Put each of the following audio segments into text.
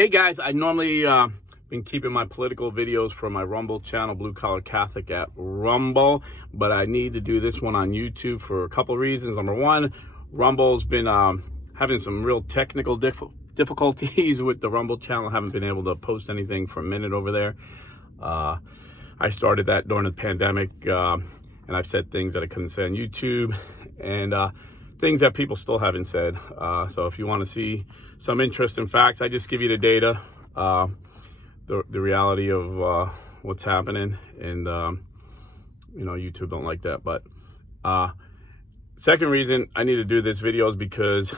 Hey guys, I normally been keeping my political videos for my Rumble channel, Blue Collar Catholic at Rumble, but I need to do this one on YouTube for a couple reasons. Number one, Rumble's been having some real technical difficulties with the Rumble channel. I haven't been able to post anything for a minute over there. I started that during the pandemic, and I've said things that I couldn't say on YouTube, and things that people still haven't said. So if you want to see some interesting facts, I just give you the data, the reality of what's happening, and YouTube don't like that. But second reason I need to do this video is because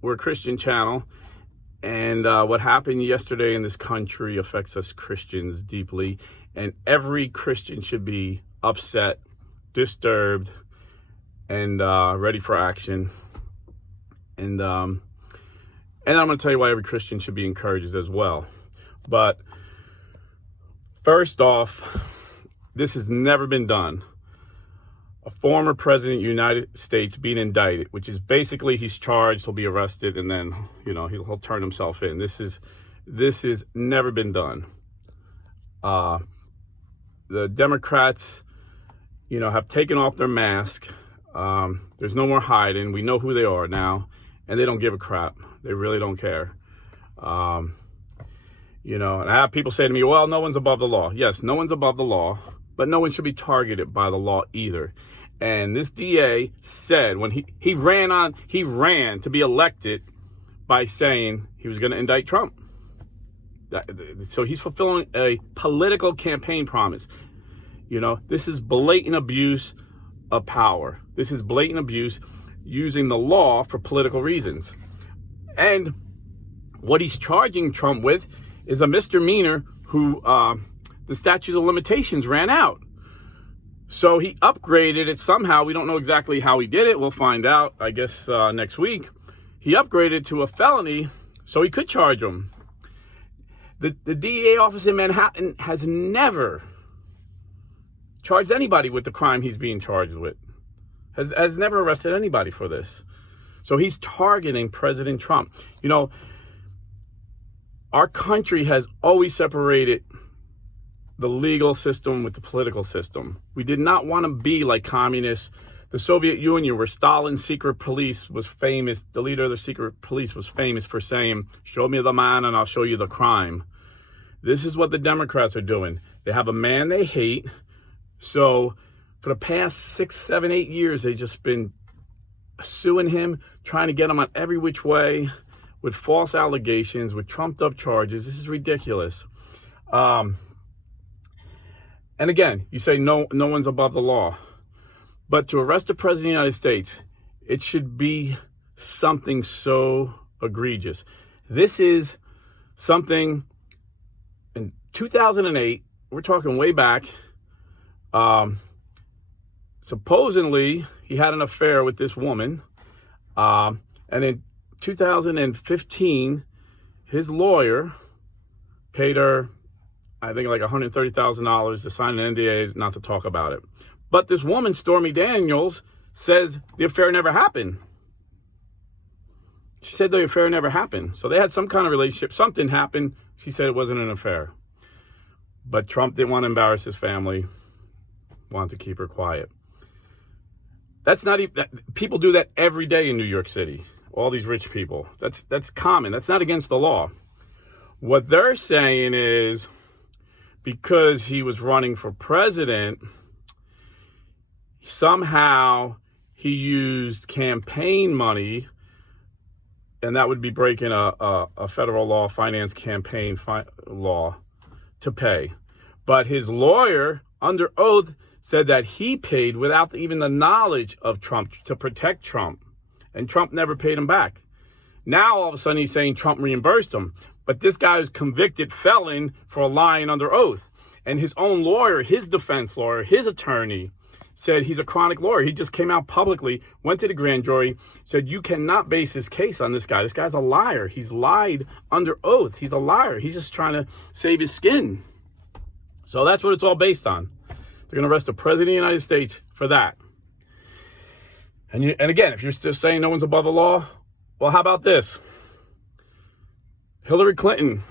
we're a Christian channel, and what happened yesterday in this country affects us Christians deeply, and every Christian should be upset, disturbed, and ready for action. And I'm going to tell you why every Christian should be encouraged as well. But first off, this has never been done. A former president of the United States being indicted, which is basically he's charged, he'll be arrested, and then he'll turn himself in. This is never been done. The Democrats, have taken off their mask. There's no more hiding. We know who they are now, and they don't give a crap. They really don't care. And I have people say to me, well, no one's above the law. Yes, no one's above the law, but no one should be targeted by the law either. And this DA said when he ran to be elected by saying he was going to indict Trump. So he's fulfilling a political campaign promise. This is blatant abuse of power. This is blatant abuse using the law for political reasons. And what he's charging Trump with is a misdemeanor who the statute of limitations ran out. So he upgraded it somehow. We don't know exactly how he did it. We'll find out, I guess, next week. He upgraded to a felony so he could charge him. The DEA office in Manhattan has never charged anybody with the crime he's being charged with. Has never arrested anybody for this. So he's targeting President Trump. Our country has always separated the legal system with the political system. We did not want to be like communists. The Soviet Union, where Stalin's secret police was famous, the leader of the secret police was famous for saying, show me the man and I'll show you the crime. This is what the Democrats are doing. They have a man they hate. So for the past 6, 7, 8 years, they've just been suing him, trying to get him on every which way with false allegations, with trumped up charges. This is ridiculous. And again, you say no one's above the law. But to arrest the president of the United States, it should be something so egregious. This is something in 2008, we're talking way back. Supposedly, he had an affair with this woman. And in 2015, his lawyer paid her, I think, like $130,000 to sign an NDA not to talk about it. But this woman, Stormy Daniels, says the affair never happened. She said the affair never happened. So they had some kind of relationship. Something happened. She said it wasn't an affair. But Trump didn't want to embarrass his family, wanted to keep her quiet. That's not even, people do that every day in New York City. All these rich people. That's common. That's not against the law. What they're saying is because he was running for president, somehow he used campaign money, and that would be breaking a federal law, finance campaign law, to pay. But his lawyer, under oath, said that he paid without even the knowledge of Trump to protect Trump. And Trump never paid him back. Now, all of a sudden, he's saying Trump reimbursed him. But this guy is convicted felon for lying under oath. And his own lawyer, his defense lawyer, his attorney, said he's a chronic lawyer. He just came out publicly, went to the grand jury, said you cannot base this case on this guy. This guy's a liar. He's lied under oath. He's a liar. He's just trying to save his skin. So that's what it's all based on. They're going to arrest the president of the United States for that. And again, if you're still saying no one's above the law, well, how about this? Hillary Clinton,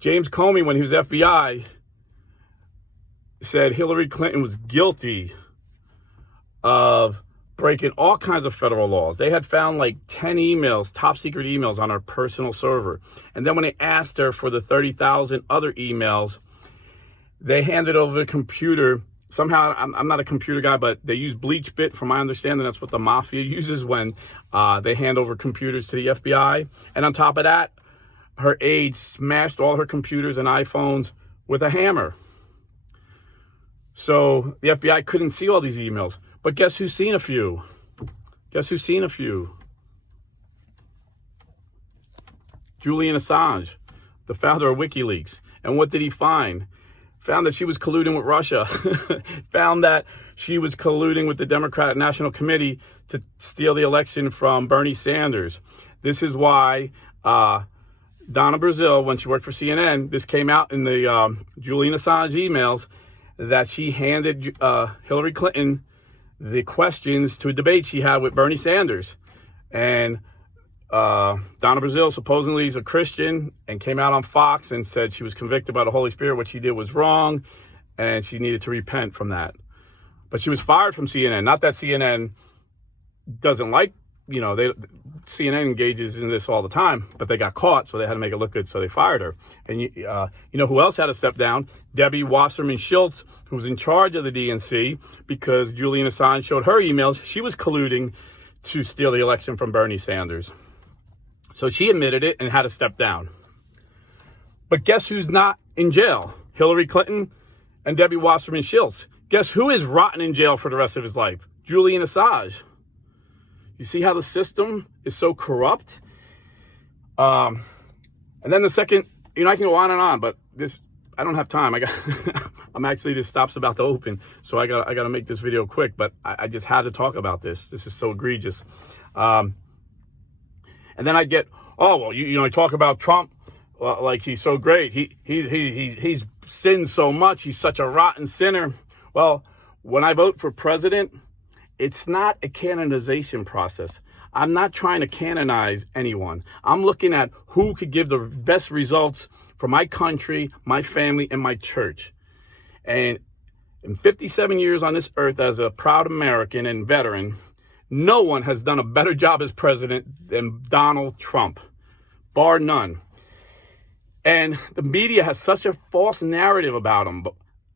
James Comey, when he was FBI, said Hillary Clinton was guilty of breaking all kinds of federal laws. They had found like 10 emails, top secret emails on her personal server. And then when they asked her for the 30,000 other emails, they handed over the computer. Somehow, I'm not a computer guy, but they use bleach bit. From my understanding, that's what the mafia uses when they hand over computers to the FBI. And on top of that, her aide smashed all her computers and iPhones with a hammer. So the FBI couldn't see all these emails. But guess who's seen a few? Julian Assange, the founder of WikiLeaks. And what did he find? Found that she was colluding with Russia. Found that she was colluding with the Democratic National Committee to steal the election from Bernie Sanders. This is why Donna Brazil, when she worked for CNN, this came out in the Julian Assange emails, that she handed Hillary Clinton the questions to a debate she had with Bernie Sanders. And Donna Brazil supposedly is a Christian and came out on Fox and said she was convicted by the Holy Spirit. What she did was wrong and she needed to repent from that. But she was fired from CNN. Not that CNN doesn't like, CNN engages in this all the time, but they got caught, so they had to make it look good, so they fired her. And you know who else had to step down? Debbie Wasserman Schultz, who was in charge of the DNC, because Julian Assange showed her emails. She was colluding to steal the election from Bernie Sanders. So she admitted it and had to step down. But guess who's not in jail? Hillary Clinton and Debbie Wasserman Schultz. Guess who is rotting in jail for the rest of his life? Julian Assange. You see how the system is so corrupt? And then the second, I can go on and on, but I don't have time. This stop's about to open, so I got to make this video quick, but I just had to talk about this. This is so egregious. And then I get, you talk about Trump like he's so great. He's sinned so much. He's such a rotten sinner. Well, when I vote for president, it's not a canonization process. I'm not trying to canonize anyone. I'm looking at who could give the best results for my country, my family, and my church. And in 57 years on this earth as a proud American and veteran, no one has done a better job as president than Donald Trump, bar none. And the media has such a false narrative about him.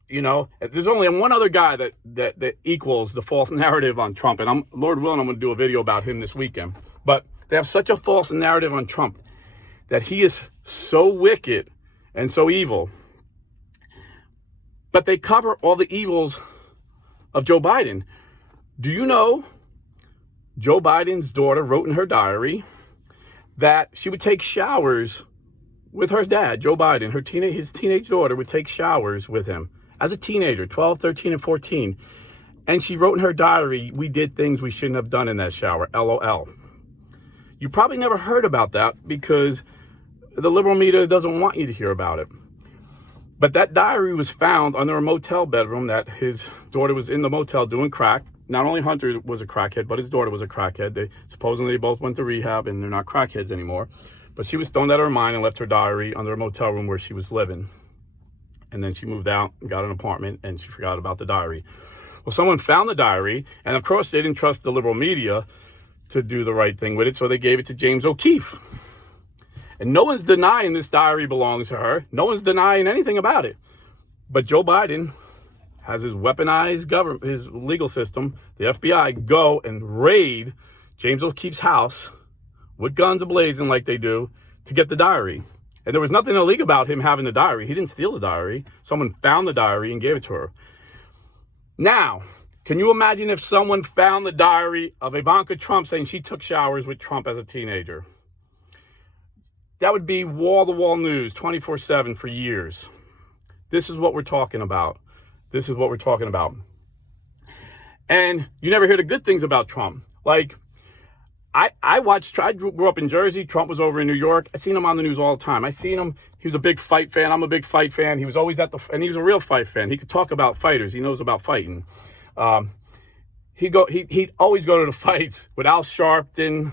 There's only one other guy that equals the false narrative on Trump. And Lord willing, I'm going to do a video about him this weekend. But they have such a false narrative on Trump that he is so wicked and so evil. But they cover all the evils of Joe Biden. Do you know Joe Biden's daughter wrote in her diary that she would take showers with her dad, Joe Biden. His teenage daughter would take showers with him as a teenager, 12, 13, and 14. And she wrote in her diary, we did things we shouldn't have done in that shower, LOL. You probably never heard about that because the liberal media doesn't want you to hear about it. But that diary was found under a motel bedroom that his daughter was in the motel doing crack. Not only Hunter was a crackhead, but his daughter was a crackhead. They supposedly both went to rehab and they're not crackheads anymore. But she was stoned out of her mind and left her diary under a motel room where she was living. And then she moved out and got an apartment and she forgot about the diary. Well, someone found the diary, and of course they didn't trust the liberal media to do the right thing with it, so they gave it to James O'Keefe. And no one's denying this diary belongs to her. No one's denying anything about it. But Joe Biden has his weaponized government, his legal system, the FBI, go and raid James O'Keefe's house with guns ablazing like they do to get the diary. And there was nothing illegal about him having the diary. He didn't steal the diary. Someone found the diary and gave it to her. Now, can you imagine if someone found the diary of Ivanka Trump saying she took showers with Trump as a teenager? That would be wall-to-wall news, 24/7 for years. This is what we're talking about. And you never hear the good things about Trump. Like, I grew up in Jersey. Trump was over in New York. I seen him on the news all the time. I seen him. He was a big fight fan. I'm a big fight fan. He was always and he was a real fight fan. He could talk about fighters. He knows about fighting. He'd always go to the fights with Al Sharpton,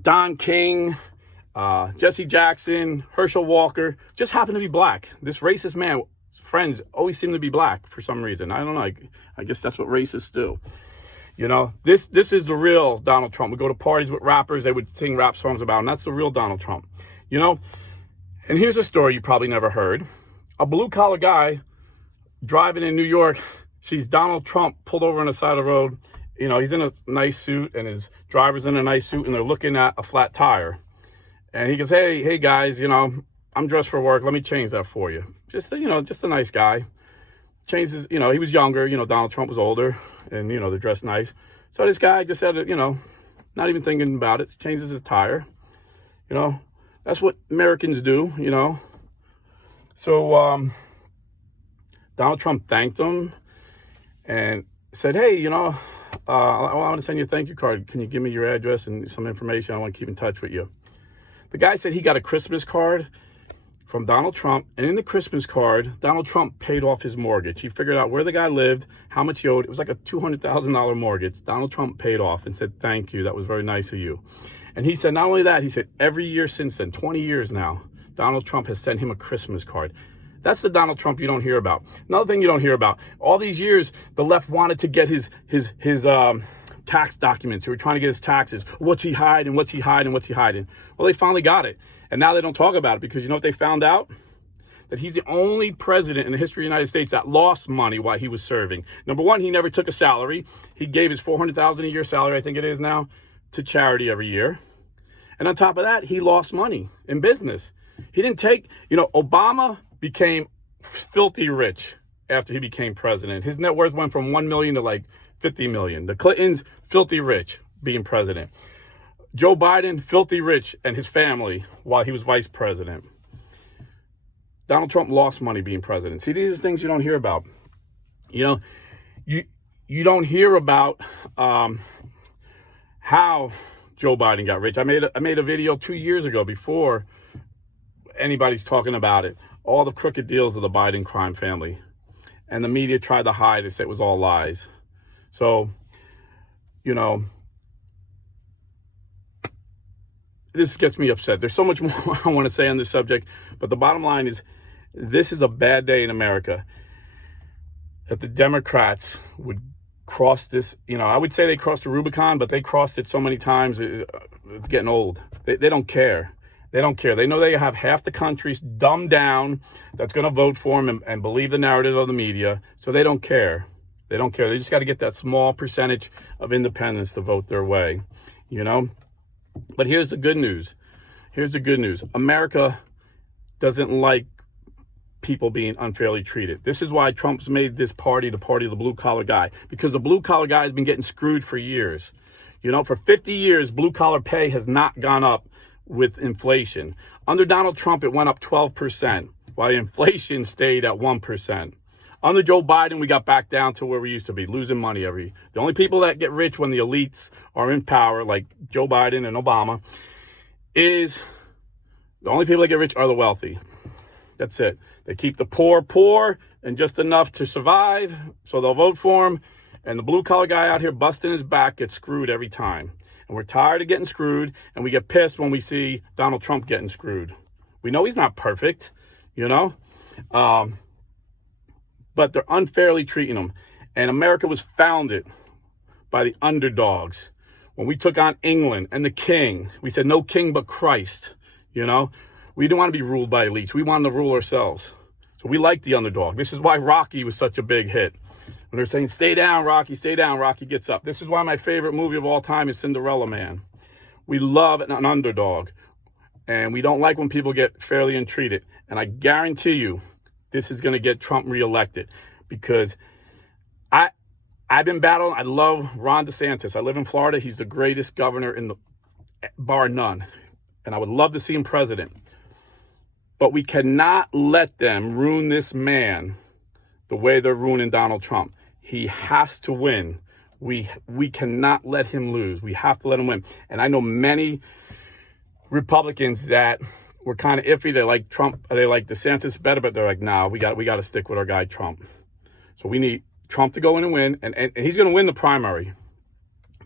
Don King, Jesse Jackson, Herschel Walker, just happened to be black. This racist man, friends always seem to be black for some reason. I don't know. I guess that's what racists do. You know, this is the real Donald Trump. We go to parties with rappers, they would sing rap songs about him. That's the real Donald Trump. You know, and here's a story you probably never heard. A blue-collar guy driving in New York sees Donald Trump pulled over on the side of the road. You know, he's in a nice suit and his driver's in a nice suit and they're looking at a flat tire. And he goes, hey guys, you know, I'm dressed for work. Let me change that for you. Just, you know, just a nice guy. Changes, you know, he was younger. You know, Donald Trump was older and, you know, they're dressed nice. So this guy just said, you know, not even thinking about it, changes his tire. You know, that's what Americans do, you know. So Donald Trump thanked him and said, hey, you know, I want to send you a thank you card. Can you give me your address and some information? I want to keep in touch with you. The guy said he got a Christmas card from Donald Trump. And in the Christmas card, Donald Trump paid off his mortgage. He figured out where the guy lived, how much he owed. It was like a $200,000 mortgage. Donald Trump paid off and said, thank you. That was very nice of you. And he said, not only that, he said, every year since then, 20 years now, Donald Trump has sent him a Christmas card. That's the Donald Trump you don't hear about. Another thing you don't hear about, all these years, the left wanted to get his tax documents. They were trying to get his taxes. What's he hiding? What's he hiding? What's he hiding? Well, they finally got it. And now they don't talk about it because you know what they found out? That he's the only president in the history of the United States that lost money while he was serving. Number one, he never took a salary. He gave his $400,000 a year salary, I think it is now, to charity every year. And on top of that, he lost money in business. He didn't take, you know, Obama became filthy rich after he became president. His net worth went from 1 million to like 50 million. The Clintons, filthy rich being president. Joe Biden, filthy rich, and his family while he was vice president. Donald Trump lost money being president. See, these are things you don't hear about. You know, you don't hear about how Joe Biden got rich. I made a video 2 years ago before anybody's talking about it. All the crooked deals of the Biden crime family. And the media tried to hide and say it was all lies. So, you know, this gets me upset. There's so much more I want to say on this subject, but the bottom line is this is a bad day in America that the Democrats would cross this. You know, I would say they crossed the Rubicon, but they crossed it so many times, it's getting old. They don't care. They don't care. They know they have half the country dumbed down that's going to vote for them and believe the narrative of the media, so they don't care. They don't care. They just got to get that small percentage of independents to vote their way, you know? But here's the good news. Here's the good news. America doesn't like people being unfairly treated. This is why Trump's made this party the party of the blue-collar guy, because the blue-collar guy has been getting screwed for years. You know, for 50 years, blue-collar pay has not gone up with inflation. Under Donald Trump, it went up 12%, while inflation stayed at 1%. Under Joe Biden, we got back down to where we used to be, losing money the only people that get rich when the elites are in power, like Joe Biden and Obama, the only people that get rich are the wealthy. That's it. They keep the poor and just enough to survive, so they'll vote for him. And the blue-collar guy out here busting his back gets screwed every time. And we're tired of getting screwed, and we get pissed when we see Donald Trump getting screwed. We know he's not perfect, you know? But they're unfairly treating him. And America was founded by the underdogs. When we took on England and the king, we said, no king but Christ, you know? We didn't want to be ruled by elites. We wanted to rule ourselves. So we like the underdog. This is why Rocky was such a big hit. When they're saying, stay down, Rocky gets up. This is why my favorite movie of all time is Cinderella Man. We love an underdog. And we don't like when people get fairly entreated. And I guarantee you, this is going to get Trump reelected. Because I've been battling. I love Ron DeSantis. I live in Florida. He's the greatest governor bar none. And I would love to see him president. But we cannot let them ruin this man the way they're ruining Donald Trump. He has to win. We cannot let him lose. We have to let him win. And I know many Republicans that were kind of iffy. They like Trump. They like DeSantis better, but they're like, nah, we got to stick with our guy Trump. So we need Trump to go in and win. And he's going to win the primary.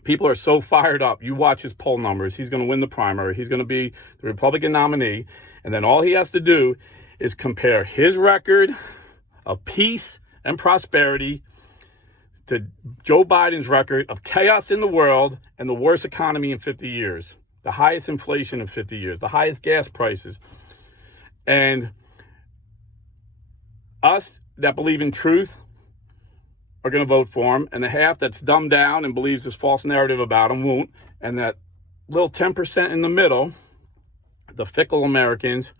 People are so fired up. You watch his poll numbers. He's going to win the primary. He's going to be the Republican nominee. And then all he has to do is compare his record of peace and prosperity to Joe Biden's record of chaos in the world and the worst economy in 50 years, the highest inflation in 50 years, the highest gas prices. And us that believe in truth are going to vote for him, and the half that's dumbed down and believes this false narrative about him won't. And that little 10% in the middle, the fickle Americans,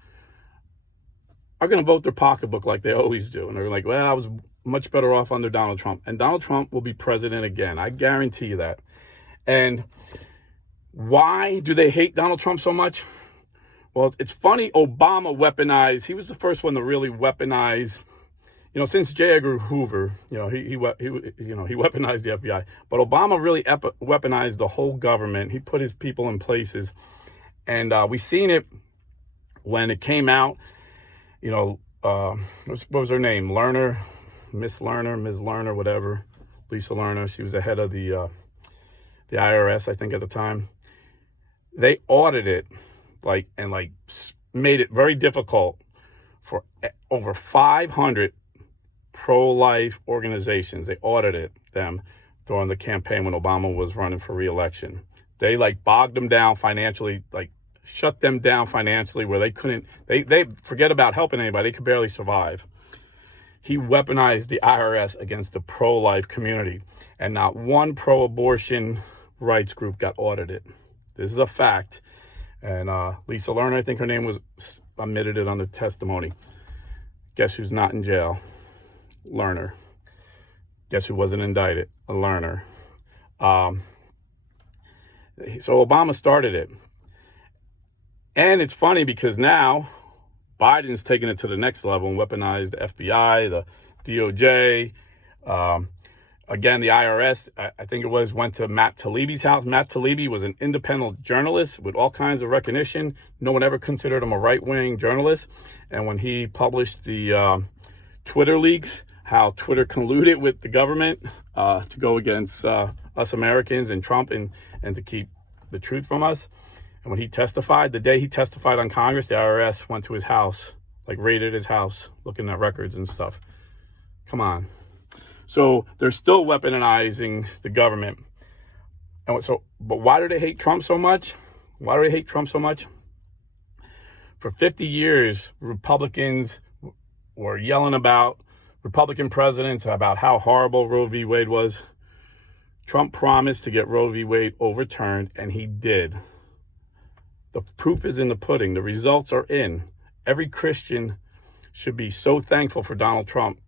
are going to vote their pocketbook like they always do. And they're like, well, I was much better off under Donald Trump. And Donald Trump will be president again. I guarantee you that. And why do they hate Donald Trump so much? Well, it's funny. Obama weaponized. He was the first one to really weaponize. Since J. Edgar Hoover, he weaponized the FBI. But Obama really weaponized the whole government. He put his people in places. And we seen it when it came out, what was her name? Ms. Lerner, whatever. Lisa Lerner. She was the head of the IRS, I think, at the time. They audited, made it very difficult for over 500 pro-life organizations. They audited them during the campaign when Obama was running for re-election. They bogged them down financially, shut them down financially where they couldn't, they forget about helping anybody. They could barely survive. He weaponized the IRS against the pro-life community, and not one pro-abortion rights group got audited. This is a fact. And Lisa Lerner, I think her name was, admitted it on the testimony. Guess who's not in jail? Lerner. Guess who wasn't indicted? A Lerner. So Obama started it. And it's funny because now Biden's taking it to the next level and weaponized the FBI, the DOJ. Again, the IRS, I think it went to Matt Taibbi's house. Matt Taibbi was an independent journalist with all kinds of recognition. No one ever considered him a right-wing journalist. And when he published the Twitter leaks, how Twitter colluded with the government to go against us Americans and Trump and to keep the truth from us. And when he testified, the day he testified on Congress, the IRS went to his house, raided his house, looking at records and stuff. Come on. So they're still weaponizing the government. But why do they hate Trump so much? Why do they hate Trump so much? For 50 years, Republicans were yelling about Republican presidents about how horrible Roe v. Wade was. Trump promised to get Roe v. Wade overturned, and he did. The proof is in the pudding. The results are in. Every Christian should be so thankful for Donald Trump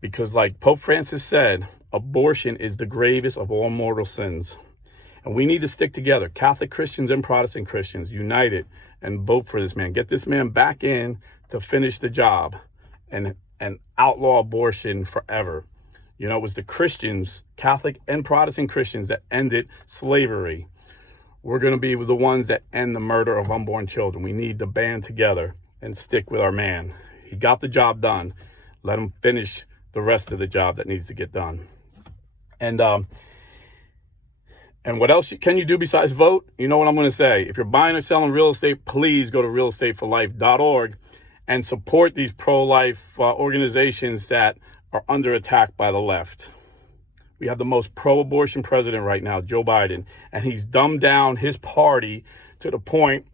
because, like Pope Francis said, abortion is the gravest of all mortal sins. And we need to stick together, Catholic Christians and Protestant Christians, united, and vote for this man. Get this man back in to finish the job and outlaw abortion forever. It was the Christians, Catholic and Protestant Christians, that ended slavery. We're going to be the ones that end the murder of unborn children. We need to band together and stick with our man. He got the job done. Let him finish the rest of the job that needs to get done. And what else can you do besides vote? You know what I'm going to say. If you're buying or selling real estate, please go to realestateforlife.org and support these pro-life organizations that are under attack by the left. We have the most pro-abortion president right now, Joe Biden, and he's dumbed down his party to the point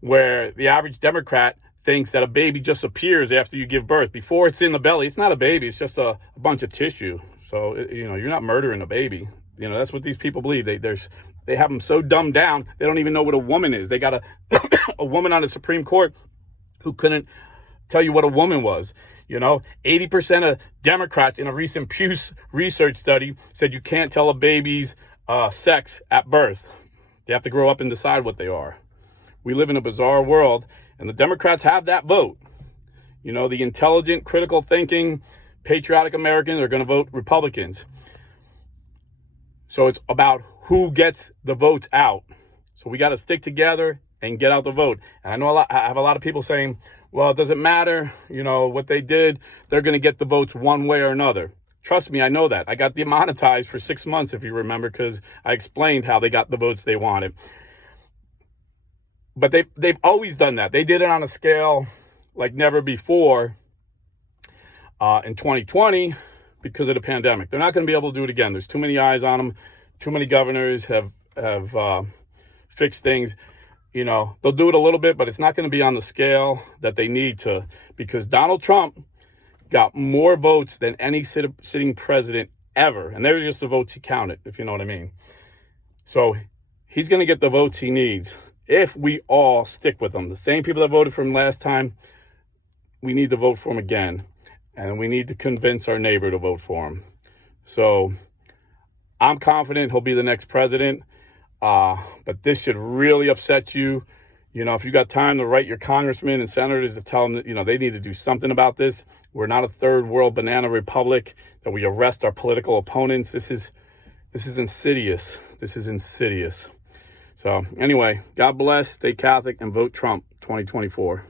where the average Democrat thinks that a baby just appears after you give birth. Before it's in the belly, it's not a baby, it's just a bunch of tissue. So, you're not murdering a baby. That's what these people believe. They have them so dumbed down, they don't even know what a woman is. They got a woman on the Supreme Court who couldn't tell you what a woman was. 80% of Democrats in a recent Pew Research study said you can't tell a baby's sex at birth. They have to grow up and decide what they are. We live in a bizarre world, and the Democrats have that vote. The intelligent, critical thinking, patriotic Americans are going to vote Republicans. So it's about who gets the votes out. So we got to stick together and get out the vote. And I know I have a lot of people saying, well, it doesn't matter, what they did. They're going to get the votes one way or another. Trust me, I know that. I got demonetized for 6 months, if you remember, because I explained how they got the votes they wanted. But they've always done that. They did it on a scale like never before in 2020 because of the pandemic. They're not going to be able to do it again. There's too many eyes on them. Too many governors have fixed things. You know, they'll do it a little bit, but it's not going to be on the scale that they need to, because Donald Trump got more votes than any sitting president ever. And they're just the votes he counted, if you know what I mean. So he's going to get the votes he needs if we all stick with him. The same people that voted for him last time, we need to vote for him again. And we need to convince our neighbor to vote for him. So I'm confident he'll be the next president. But this should really upset you. You know, if you got time to write your congressmen and senators to tell them that, you know, they need to do something about this. We're not a third world banana republic that we arrest our political opponents. This is insidious. This is insidious. So anyway, God bless, stay Catholic, and vote Trump 2024.